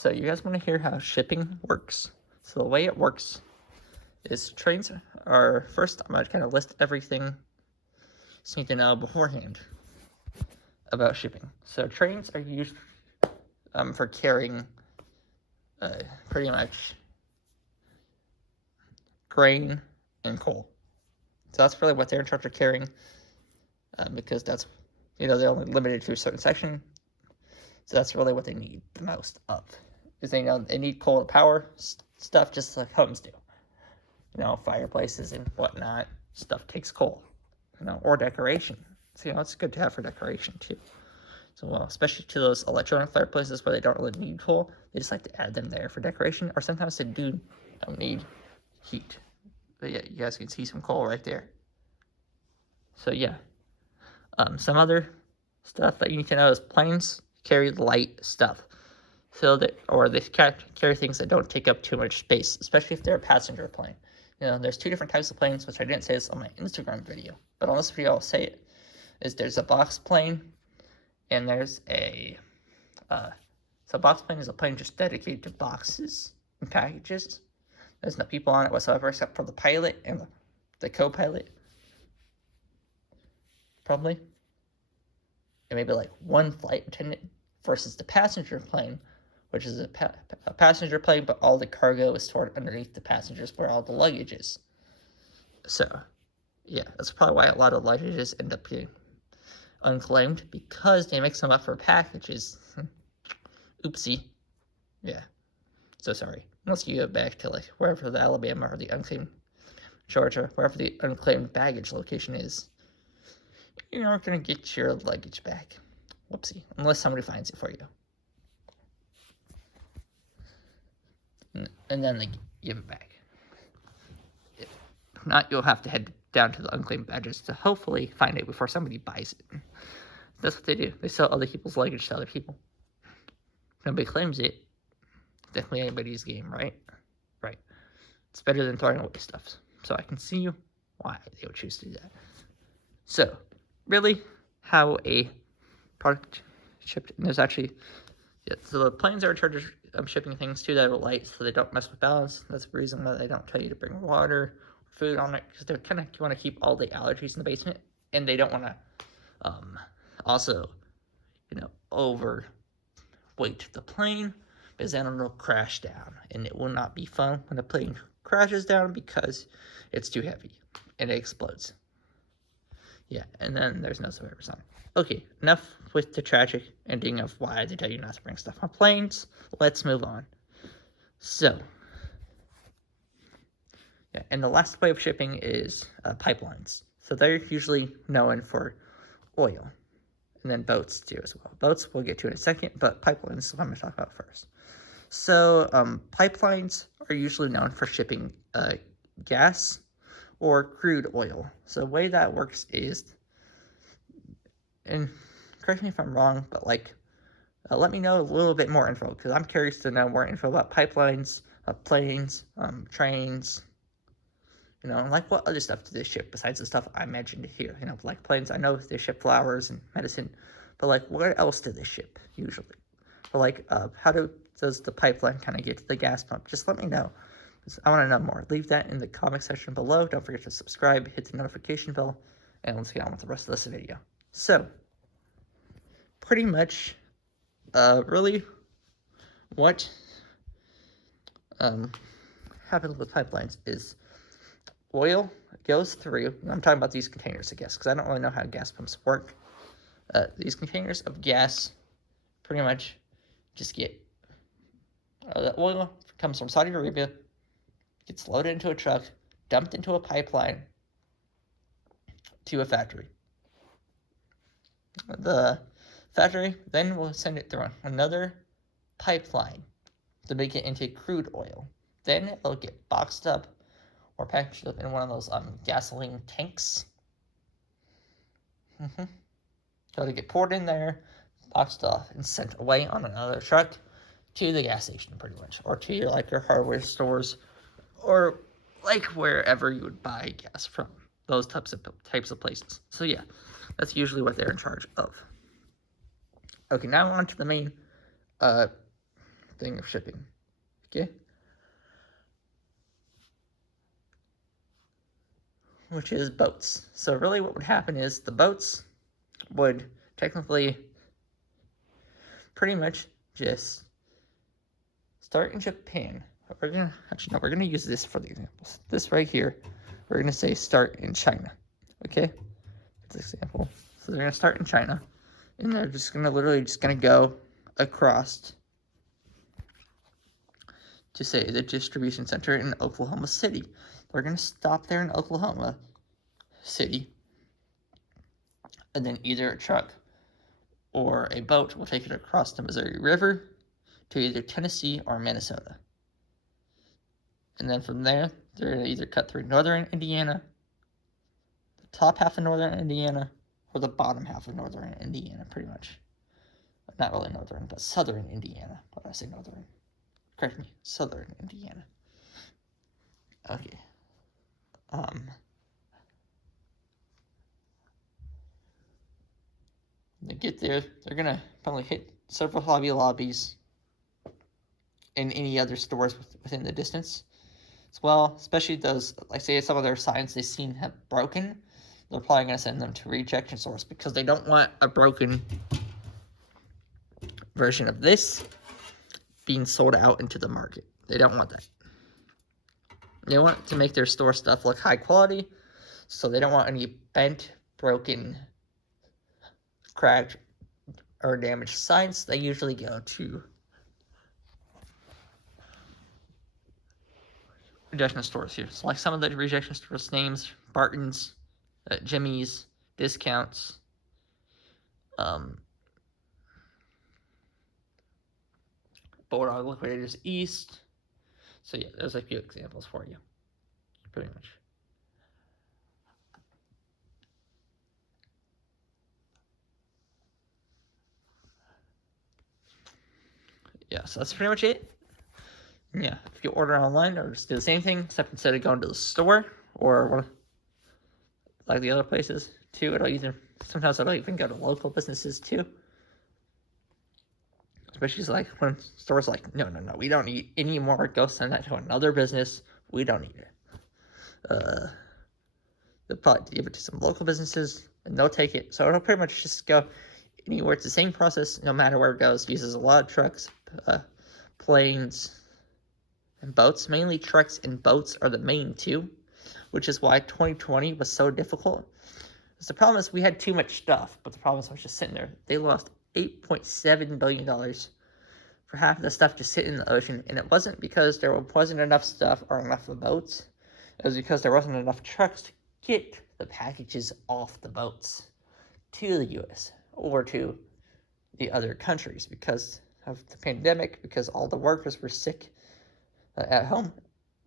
So you guys want to hear how shipping works? So the way it works is trains are first. I'm gonna kind of list everything you need to know beforehand about shipping. So trains are used for carrying pretty much grain and coal. So that's really what they're in charge of carrying, because that's they're only limited to a certain section. So that's really what they need the most of, is they need coal to power stuff just like homes do. Fireplaces and whatnot, stuff takes coal, or decoration. So, it's good to have for decoration too. So, especially to those electronic fireplaces where they don't really need coal, they just like to add them there for decoration, or sometimes they don't need heat. But yeah, you guys can see some coal right there. So yeah, some other stuff that you need to know is planes carry light stuff. So they carry things that don't take up too much space, especially if they're a passenger plane. There's two different types of planes, which I didn't say this on my Instagram video, but on this video I'll say it. There's a box plane, and there's so a box plane is a plane just dedicated to boxes and packages. There's no people on it whatsoever except for the pilot and the co-pilot, probably, and maybe like one flight attendant, versus the passenger plane, which is a passenger plane, but all the cargo is stored underneath the passengers where all the luggage is. So, yeah, that's probably why a lot of luggages end up being unclaimed, because they mix them up for packages. Oopsie. Yeah. So sorry. Once you go back to like wherever the Alabama or the unclaimed Georgia, wherever the unclaimed baggage location is, you're not going to get your luggage back. Whoopsie. Unless somebody finds it for you. And then they give it back. If not, you'll have to head down to the unclaimed badges to hopefully find it before somebody buys it. That's what they do. They sell other people's luggage to other people. If nobody claims it, definitely anybody's game, right? Right. It's better than throwing away stuff. So I can see why they would choose to do that. So, really, how a product shipped, and there's actually, so the planes are in charge of shipping things too that are light, so they don't mess with balance. That's the reason why they don't tell you to bring water or food on it, because they kind of want to keep all the allergies in the basement, and they don't want to also, overweight the plane, because then it'll crash down, and it will not be fun when the plane crashes down because it's too heavy and it explodes. Yeah, and then there's no survivors on it. Okay, enough with the tragic ending of why they tell you not to bring stuff on planes. Let's move on. So, yeah, and the last way of shipping is pipelines. So they're usually known for oil, and then boats too as well. Boats we'll get to in a second, but pipelines is what I'm going to talk about first. So pipelines are usually known for shipping gas or crude oil. So the way that works is, and correct me if I'm wrong, but let me know a little bit more info, because I'm curious to know more info about pipelines, planes, trains, like what other stuff do they ship besides the stuff I mentioned here. Like planes, I know they ship flowers and medicine, but what else do they ship usually? Or how does the pipeline kind of get to the gas pump? Just let me know, because I want to know more. Leave that in the comment section below. Don't forget to subscribe, hit the notification bell, and let's get on with the rest of this video. So, pretty much, really, what happens with pipelines is oil goes through, I'm talking about these containers, I guess, because I don't really know how gas pumps work. These containers of gas pretty much just get, the oil comes from Saudi Arabia, gets loaded into a truck, dumped into a pipeline to a factory. The factory then will send it through another pipeline to make it into crude oil. Then it'll get boxed up or packaged up in one of those gasoline tanks. So it'll get poured in there, boxed off, and sent away on another truck to the gas station, pretty much, or to your hardware stores, or wherever you would buy gas from. Those types of places. So yeah, that's usually what they're in charge of. Okay, now on to the main thing of shipping. Okay? Which is boats. So really what would happen is the boats would technically pretty much just start in Japan. We're gonna use this for the examples. This right here, we're gonna say start in China. Okay? This example. So they're gonna start in China, and they're just gonna go across to say the distribution center in Oklahoma City. They're gonna stop there in Oklahoma City, and then either a truck or a boat will take it across the Missouri River to either Tennessee or Minnesota. And then from there, they're going to either cut through northern Indiana, the top half of northern Indiana, or the bottom half of northern Indiana, pretty much. Not really northern, but southern Indiana. Why did I say northern? Correct me, southern Indiana. Okay. When they get there, they're going to probably hit several Hobby Lobbies and any other stores within the distance as well, especially those, like say some of their signs they've seen have broken. They're probably going to send them to rejection stores because they don't want a broken version of this being sold out into the market. They don't want that. They want to make their store stuff look high quality, so they don't want any bent, broken, cracked, or damaged signs. They usually go to rejection stores here. So like some of the rejection stores names, Barton's, Jimmy's, Discounts, Bulldog Liquidators East. So yeah, there's a few examples for you, pretty much. Yeah, so that's pretty much it. Yeah, if you order online, or just do the same thing, except instead of going to the store or like the other places too, sometimes it'll even go to local businesses too. Especially like when stores like, no, we don't need any more. Go send that to another business. We don't need it. They'll probably give it to some local businesses and they'll take it. So it'll pretty much just go anywhere. It's the same process no matter where it goes. It uses a lot of trucks, planes, and boats. Mainly trucks and boats are the main two, which is why 2020 was so difficult. Because the problem is we had too much stuff, but the problem is I was just sitting there. They lost $8.7 billion for half of the stuff just sitting in the ocean, and it wasn't because there wasn't enough stuff or enough of boats. It was because there wasn't enough trucks to get the packages off the boats to the U.S. or to the other countries because of the pandemic, because all the workers were sick at home,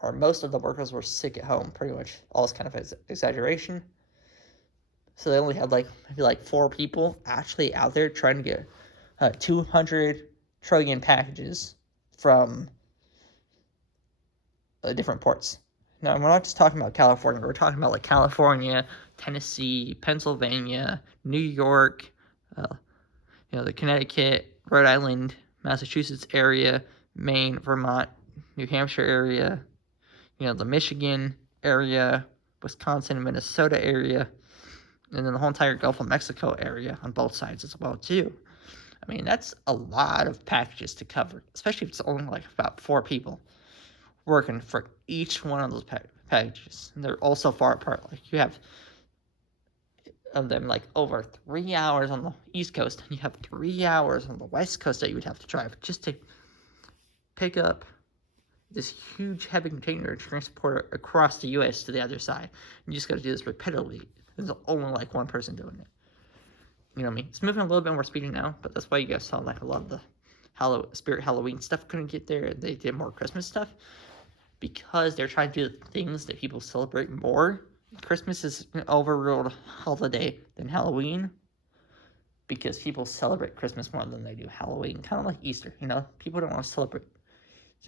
or most of the workers were sick at home, pretty much. All this kind of exaggeration. So they only had maybe 4 people actually out there trying to get 200 trillion packages from different ports. Now, we're not just talking about California. We're talking about California, Tennessee, Pennsylvania, New York, the Connecticut, Rhode Island, Massachusetts area, Maine, Vermont, New Hampshire area, the Michigan area, Wisconsin, Minnesota area, and then the whole entire Gulf of Mexico area on both sides as well, too. I mean, that's a lot of packages to cover, especially if it's only about 4 people working for each one of those packages. And they're all so far apart. You have of them over 3 hours on the East Coast, and you have 3 hours on the West Coast that you would have to drive just to pick up this huge heavy container and transport it across the U.S. to the other side. And you just got to do this repetitively. There's only one person doing it. You know what I mean? It's moving a little bit more speedy now, but that's why you guys saw a lot of the Spirit Halloween stuff couldn't get there. They did more Christmas stuff because they're trying to do things that people celebrate more. Christmas is an overruled holiday than Halloween because people celebrate Christmas more than they do Halloween. Kind of like Easter, People don't want to celebrate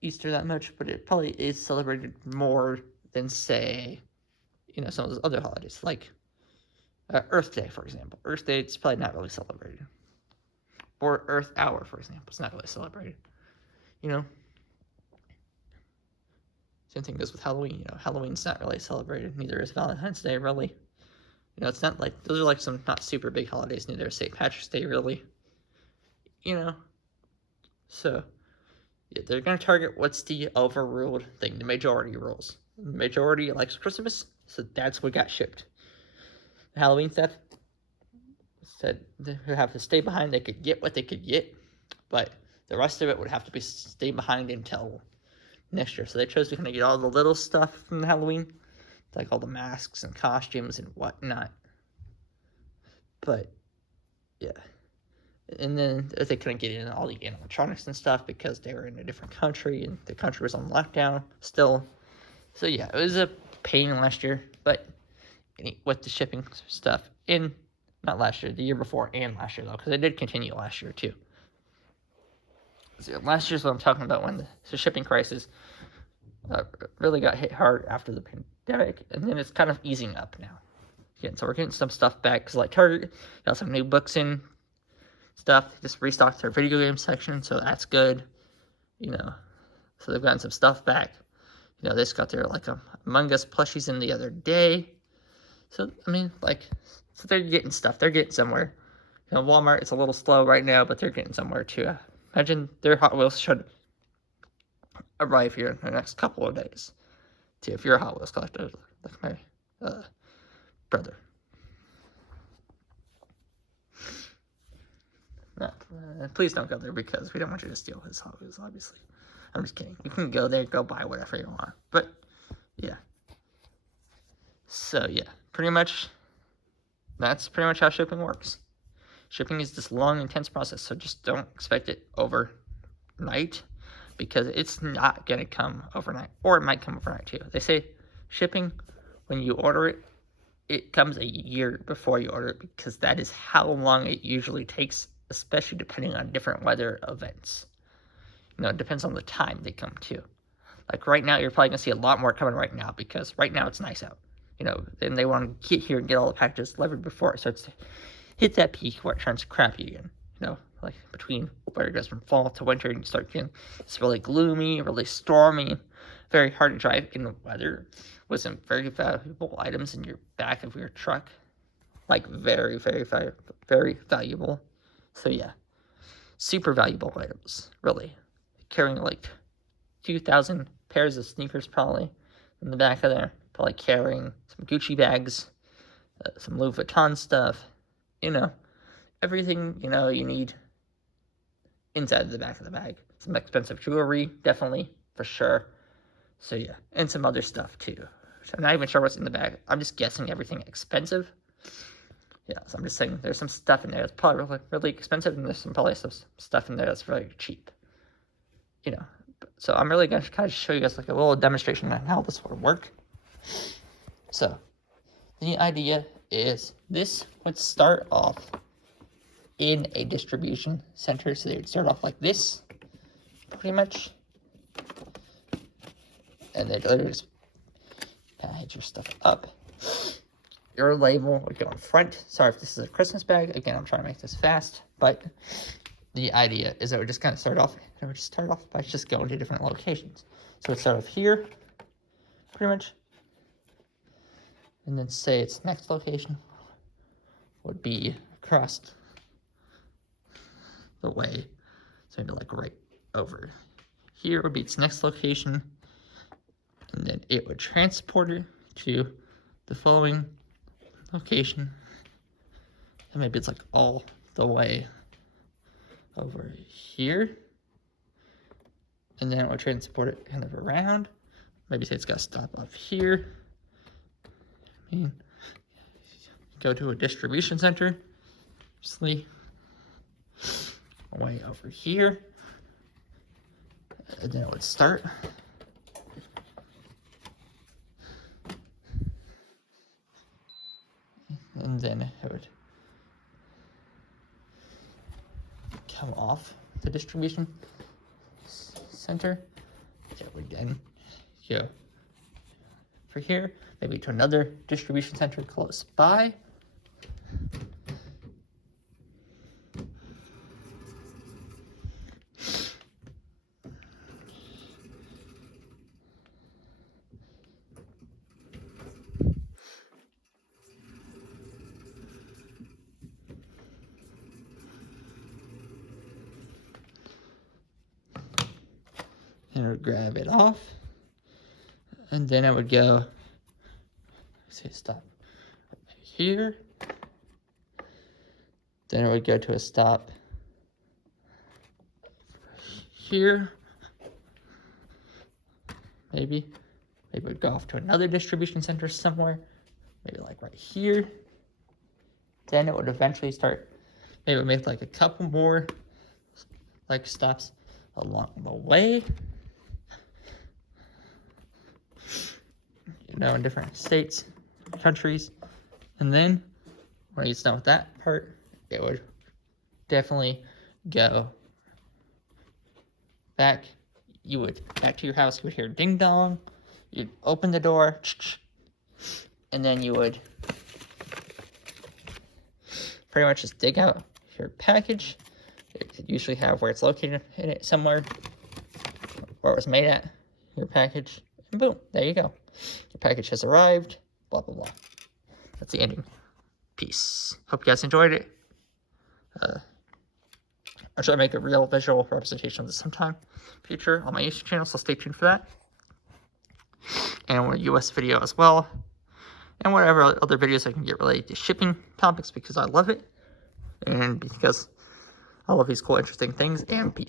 Easter that much, but it probably is celebrated more than, say, some of those other holidays, like Earth Day, for example. Earth Day, it's probably not really celebrated. Or Earth Hour, for example, it's not really celebrated. you know. Same thing goes with Halloween. You know, Halloween's not really celebrated. Neither is Valentine's Day, really. You know, it's not like, those are like some not super big holidays. Neither is St. Patrick's Day, really. You know, so yeah, they're going to target what's the overruled thing, the majority rules. The majority likes Christmas, so that's what got shipped. The Halloween stuff said they would have to stay behind. They could get what they could get, but the rest of it would have to be stay behind until next year. So they chose to kind of get all the little stuff from the Halloween, like all the masks and costumes and whatnot. But yeah. And then they couldn't get in all the animatronics and stuff because they were in a different country and the country was on lockdown still. So yeah, it was a pain last year, but with the shipping stuff not last year, the year before and last year though, because it did continue last year too. So last year's what I'm talking about, when the shipping crisis really got hit hard after the pandemic, and then it's kind of easing up now. Again, so we're getting some stuff back, because like Target got some new books in, stuff. They just restocked their video game section, so that's good. You know, so they've gotten some stuff back. You know, they just got their like Among Us plushies in the other day. So I mean, like, so they're getting stuff. They're getting somewhere. You know, Walmart, it's a little slow right now, but they're getting somewhere too. Imagine their Hot Wheels should arrive here in the next couple of days. Too, if you're a Hot Wheels collector, like my brother. No, please don't go there because we don't want you to steal his Hot Wheels, obviously. I'm just kidding. You can go there, go buy whatever you want. But, yeah. So, yeah. Pretty much, that's pretty much how shipping works. Shipping is this long, intense process, so just don't expect it overnight, because it's not going to come overnight. Or it might come overnight, too. They say shipping, when you order it, it comes a year before you order it, because that is how long it usually takes, especially depending on different weather events. You know, it depends on the time they come too. Like right now, you're probably going to see a lot more coming right now, because right now it's nice out. You know, and they want to get here and get all the packages delivered before it starts to hit that peak where it turns crappy again. You know, like between where it goes from fall to winter, and you start getting, it's really gloomy, really stormy, very hard to drive in the weather, with some very valuable items in your back of your truck. Like very, very, very, very valuable. So yeah, super valuable items, really. Carrying like 2,000 pairs of sneakers probably in the back of there. Probably carrying some Gucci bags, some Louis Vuitton stuff, you know, everything, you know, you need inside the back of the bag. Some expensive jewelry, definitely, for sure. So yeah, and some other stuff too. So I'm not even sure what's in the bag. I'm just guessing everything expensive. Yeah, so I'm just saying there's some stuff in there that's probably really, really expensive, and there's probably some stuff in there that's really cheap. You know, so I'm really going to kind of show you guys like a little demonstration on how this would work. So, the idea is this would start off in a distribution center. So they would start off like this, pretty much. And they'd literally just package your stuff up. Your label would go in front. Sorry if this is a Christmas bag. Again, I'm trying to make this fast. But the idea is that it would just kind of start off. It would just start off by just going to different locations. So it would start off here, pretty much. And then say its next location would be across the way. So maybe like right over here would be its next location. And then it would transport it to the following location. And maybe it's like all the way over here. And then it would transport it kind of around. Maybe say it's got to stop up here. Go to a distribution center, obviously, way over here, and then it would start. And then it would come off the distribution center. It would then go for here, maybe to another distribution center close by. and I would grab it off, and then I would go, say stop here, then I would go to a stop here, maybe we'd go off to another distribution center somewhere, maybe like right here. Then it would eventually start, maybe make like a couple more like stops along the way, you know, in different states, countries. And then when it's done with that part, it would definitely go back. You would back to your house, you would hear ding dong, you'd open the door, and then you would pretty much just dig out your package. It could usually have where it's located in it somewhere, where it was made at, your package, and boom, there you go. Your package has arrived, blah, blah, blah. That's the ending. Peace. Hope you guys enjoyed it. I'll try to make a real visual representation of this sometime future on my YouTube channel, so stay tuned for that. And a US video as well. And whatever other videos I can get related to shipping topics, because I love it. And because I love these cool, interesting things. And peace.